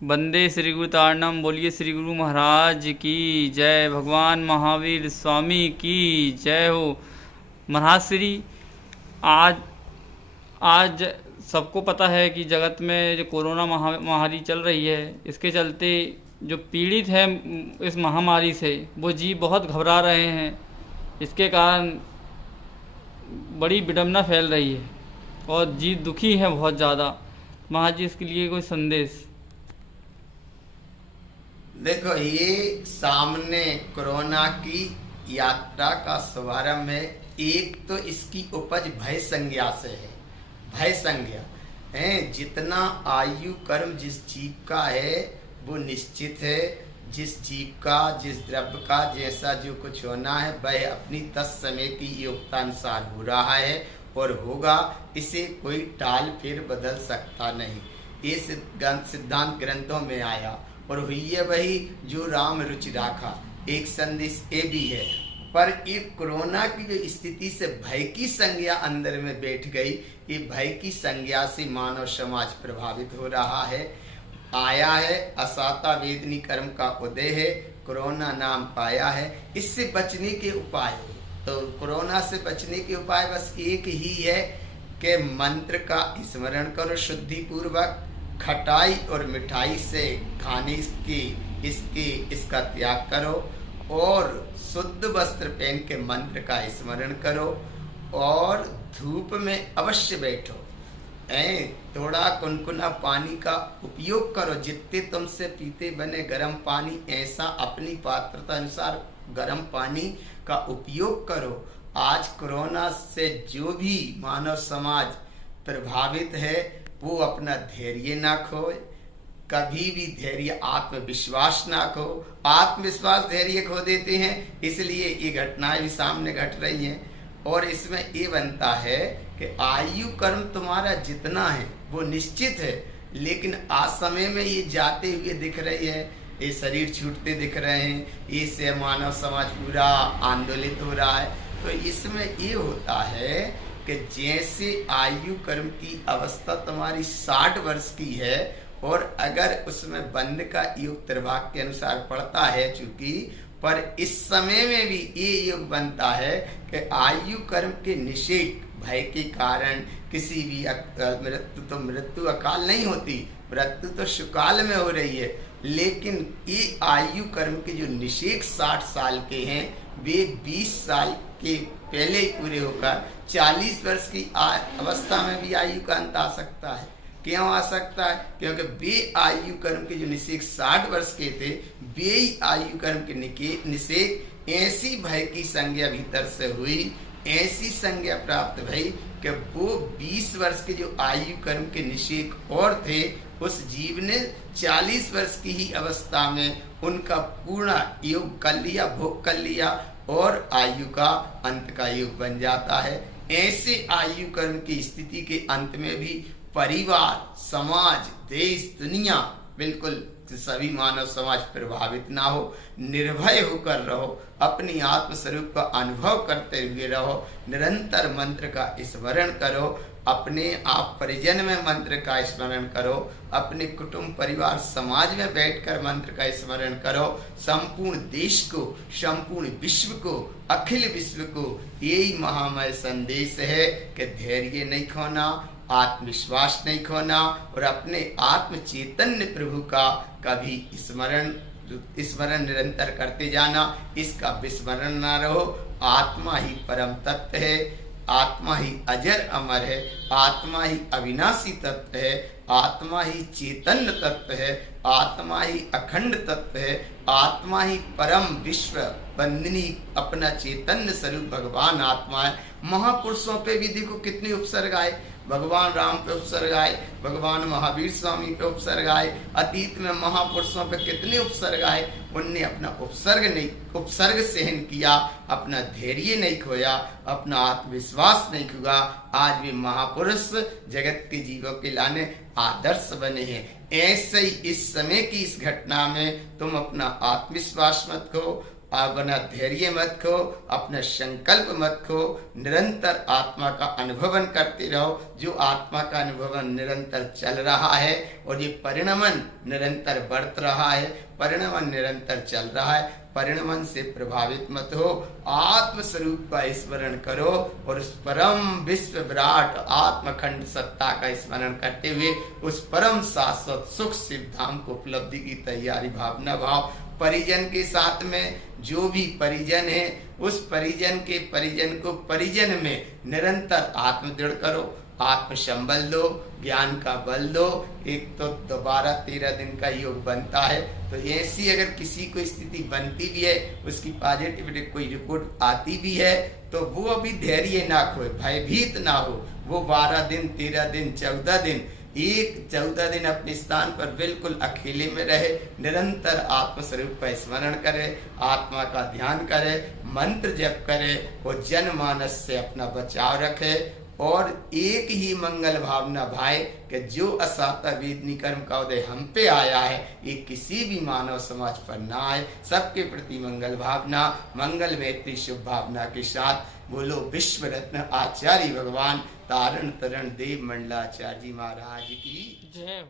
वंदे श्री गुरु तारणम। बोलिए श्री गुरु महाराज की जय। भगवान महावीर स्वामी की जय हो। महाराज श्री आज आज सबको पता है कि जगत में जो कोरोना महामारी चल रही है, इसके चलते जो पीड़ित है इस महामारी से, वो जीव बहुत घबरा रहे हैं। इसके कारण बड़ी विडंबना फैल रही है और जीव दुखी है बहुत ज़्यादा। महाराज जी, इसके लिए कोई संदेश? देखो, ये सामने कोरोना की यात्रा का शुभारंभ है। एक तो इसकी उपज भय संज्ञा से है। भय संज्ञा है, जितना आयु कर्म जिस जीव का है वो निश्चित है। जिस जीव का, जिस द्रव्य का जैसा जो कुछ होना है वह अपनी तत्समय की योग्यतानुसार हो रहा है और होगा। इसे कोई टाल फिर बदल सकता नहीं। ये सिद्धांत ग्रंथों में आया और हुई है वही जो राम रुचि राखा। एक संदेश ये भी है, पर ये कोरोना की जो स्थिति से भय की संज्ञा अंदर में बैठ गई, ये भय की संज्ञा से मानव समाज प्रभावित हो रहा है। आया है असाता वेदनी कर्म का उदय है, कोरोना नाम पाया है। इससे बचने के उपाय, तो कोरोना से बचने के उपाय बस एक ही है कि मंत्र का स्मरण करो शुद्धि पूर्वक। खटाई और मिठाई से खाने इसका त्याग करो और शुद्ध वस्त्र पहन के मंत्र का स्मरण करो और धूप में अवश्य बैठो। थोड़ा कुनकुना पानी का उपयोग करो। जितने तुमसे पीते बने गर्म पानी, ऐसा अपनी पात्रता अनुसार गर्म पानी का उपयोग करो। आज कोरोना से जो भी मानव समाज प्रभावित है वो अपना धैर्य ना खोए, कभी भी धैर्य आत्मविश्वास ना खो। आत्मविश्वास धैर्य खो देते हैं, इसलिए ये घटनाएं भी सामने घट रही हैं। और इसमें ये बनता है कि आयु कर्म तुम्हारा जितना है वो निश्चित है, लेकिन आज समय में ये जाते हुए दिख रही है, ये शरीर छूटते दिख रहे हैं। इससे मानव समाज पूरा आंदोलित हो रहा है। तो इसमें ये होता है कि जैसे आयु कर्म की अवस्था तुम्हारी 60 वर्ष की है और अगर उसमें बंध का योग त्रिभाग के अनुसार पड़ता है, चूंकि पर इस समय में भी ये योग बनता है कि आयु कर्म के निषेध भय के कारण किसी भी मृत्यु अकाल नहीं होती, मृत्यु तो सुकाल में हो रही है। लेकिन ये आयु कर्म के जो निषेध 60 साल के हैं, वे 20 साल के पहले ही पूरे होकर 40 वर्ष की अवस्था में भी आयु का अंत आ सकता है। क्यों आ सकता है? क्योंकि वे आयु कर्म के जो निषेध 60 वर्ष के थे, वे ही आयु कर्म के निषेध ऐसी भय की संज्ञा भीतर से हुई, ऐसी संज्ञा प्राप्त भई कि वो 20 वर्ष के जो आयु कर्म के निषेध और थे, उस जीव ने 40 वर्ष की ही अवस्था में उनका पूर्ण योग कर लिया, भोग कर लिया और आयु का अंत का योग बन जाता है। ऐसे आयु कर्म की स्थिति के अंत में भी परिवार, समाज, देश, दुनिया, बिल्कुल सभी मानव समाज प्रभावित ना हो। निर्भय होकर रहो, अपनी आत्म स्वरूप का अनुभव करते हुए रहो। निरंतर मंत्र का स्मरण करो, अपने आप परिजन में मंत्र का स्मरण करो, अपने कुटुंब परिवार समाज में बैठकर मंत्र का स्मरण करो। संपूर्ण देश को, संपूर्ण विश्व को, अखिल विश्व को यही महामय संदेश है कि धैर्य नहीं खोना, आत्मविश्वास नहीं खोना और अपने आत्म चैतन्य प्रभु का कभी स्मरण निरंतर करते जाना। इसका विस्मरण ना रहो। आत्मा ही परम तत्व है, आत्मा ही अजर अमर है, आत्मा ही अविनाशी तत्व है, आत्मा ही चैतन्य तत्व है, आत्मा ही अखंड तत्व है, आत्मा ही परम विश्व बंदिनी अपना चैतन्य स्वरूप भगवान आत्मा है। महापुरुषों पे भी देखो कितने उपसर्ग आए, भगवान राम पे उपसर्ग आए, भगवान महावीर स्वामी पे उपसर्ग आए, अतीत में महापुरुषों पे कितने उपसर्ग आए। उनने अपना उपसर्ग सहन किया, अपना धैर्य नहीं खोया, अपना आत्मविश्वास नहीं खोया। आज भी महापुरुष जगत के जीवों के लाने आदर्श बने हैं। ऐसे ही इस समय की इस घटना में तुम अपना आत्मविश्वास मत खो, अपना धैर्य मत खो, अपना संकल्प मत खो, निरंतर आत्मा का अनुभवन करते रहो। जो आत्मा का अनुभवन निरंतर चल रहा है और ये परिणमन निरंतर बढ़ रहा है, परिणमन निरंतर चल रहा है, परिणमन से प्रभावित मत हो। आत्म स्वरूप का स्मरण करो और उस परम विश्व विराट आत्मखंड सत्ता का स्मरण करते हुए उस परम शाश्वत सुख सिद्धांत को उपलब्धि की तैयारी भावना भाव। परिजन के साथ में जो भी परिजन है उस परिजन को परिजन में निरंतर आत्म दृढ़ करो, आत्म संबल दो, ज्ञान का बल दो। एक तो दोबारा 13 दिन का योग बनता है, तो ऐसी अगर किसी को स्थिति बनती भी है, उसकी पॉजिटिव कोई रिपोर्ट आती भी है, तो वो अभी धैर्य ना खोए, भयभीत ना हो। वो 12 दिन 13 दिन 14 दिन 14 दिन अपने स्थान पर बिल्कुल अकेले में रहे, निरंतर आत्मस्वरूप का स्मरण करे, आत्मा का ध्यान करे, मंत्र जप करे और जनमानस से अपना बचाव रखे और एक ही मंगल भावना भाई कि जो असाता वेदनी कर्म का उदय हम पे आया है ये किसी भी मानव समाज पर ना आए। सबके प्रति मंगल भावना, मंगल मैत्री शुभ भावना के साथ बोलो विश्व रत्न आचार्य भगवान तारण तरण देव मंडलाचार्य जी महाराज की जय।